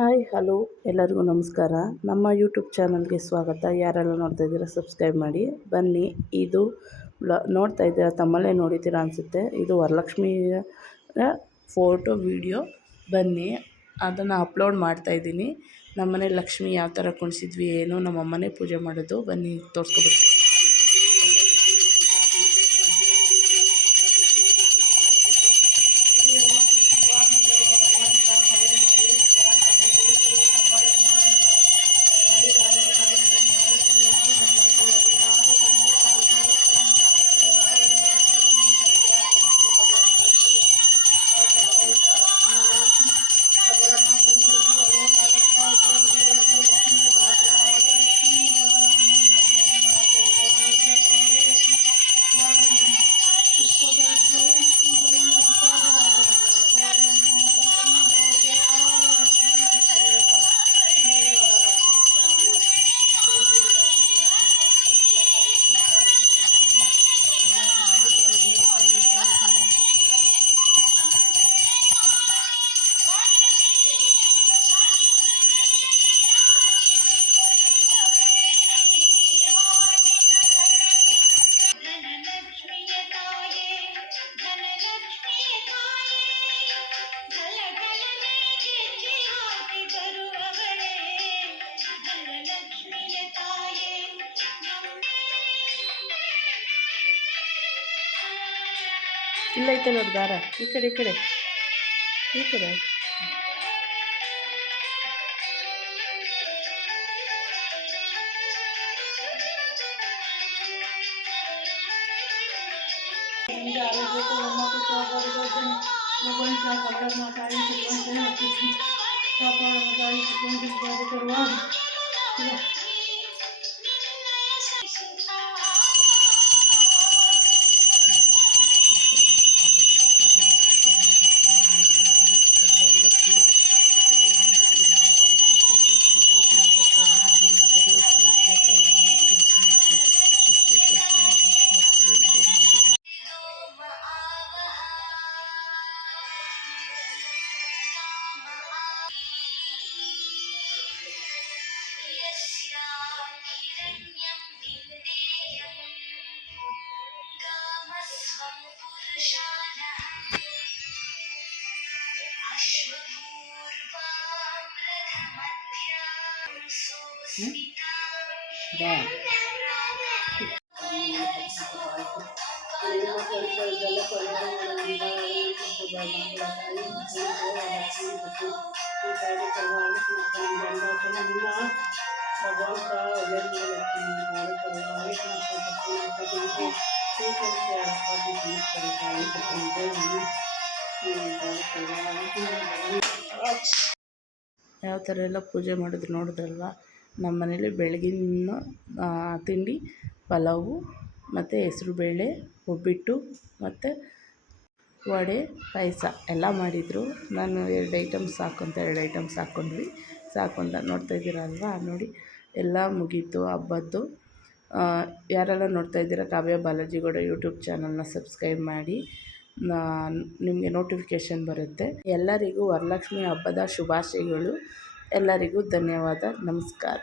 Hi hello ಎಲ್ಲರಿಗೂ ನಮಸ್ಕಾರ. ನಮ್ಮ ಯೂಟ್ಯೂಬ್ ಚಾನಲ್ಗೆ ಸ್ವಾಗತ. ಯಾರೆಲ್ಲ ನೋಡ್ತಾ ಇದ್ದೀರಾ ಸಬ್ಸ್ಕ್ರೈಬ್ ಮಾಡಿ. ಬನ್ನಿ, ಇದು ನೋಡ್ತಾ ಇದ್ದೀರಾ, ತಮ್ಮಲ್ಲೇ ನೋಡಿದ್ದೀರಾ ಅನಿಸುತ್ತೆ. ಇದು ವರಲಕ್ಷ್ಮಿಯ ಫೋಟೋ ವಿಡಿಯೋ. ಬನ್ನಿ, ಅದನ್ನು ಅಪ್ಲೋಡ್ ಮಾಡ್ತಾಯಿದ್ದೀನಿ. ನಮ್ಮನೆ ಲಕ್ಷ್ಮಿ ಯಾವ ಥರ ಕುಣಿಸಿದ್ವಿ ಏನು, ನಮ್ಮಮ್ಮನೇ ಪೂಜೆ ಮಾಡೋದು. ಬನ್ನಿ ತೋರಿಸ್ಕೊಬರ್ತೀನಿ. ಇಲ್ಲ ಐತೆ ನೋಡಿ ದಾರ, ಈ ಕಡೆ ಈ ಕಡೆ ಈ ಕಡೆ. ಯಾವ ಥರ ಎಲ್ಲ ಪೂಜೆ ಮಾಡಿದ್ರು ನೋಡಿದ್ರಲ್ವ. ನಮ್ಮ ಮನೇಲಿ ಬೆಳಗಿನ ತಿಂಡಿ ಪಲಾವು ಮತ್ತು ಹೆಸ್ರುಬೇಳೆ, ಒಬ್ಬಟ್ಟು ಮತ್ತು ವಡೆ, ಪಾಯಸ ಎಲ್ಲ ಮಾಡಿದರು. ನಾನು 2 ಐಟಮ್ಸ್ ಸಾಕು 2 ಐಟಮ್ಸ್ ಹಾಕ್ಕೊಂಡ್ವಿ. ಸಾಕೊಂಡ ನೋಡ್ತಾ ಇದ್ದೀರಾ ಅಲ್ವಾ. ನೋಡಿ, ಎಲ್ಲ ಮುಗೀತು ಹಬ್ಬದ್ದು. ಯಾರೆಲ್ಲ ನೋಡ್ತಾ ಇದ್ದೀರಾ ಕಾವ್ಯ ಬಾಲಾಜಿಗೌಡ ಯೂಟ್ಯೂಬ್ ಚಾನಲ್ನ ಸಬ್ಸ್ಕ್ರೈಬ್ ಮಾಡಿ, ನಿಮಗೆ ನೋಟಿಫಿಕೇಷನ್ ಬರುತ್ತೆ. ಎಲ್ಲರಿಗೂ ವರಲಕ್ಷ್ಮಿ ಹಬ್ಬದ ಶುಭಾಶಯಗಳು. ಎಲ್ಲರಿಗೂ ಧನ್ಯವಾದ. ನಮಸ್ಕಾರ.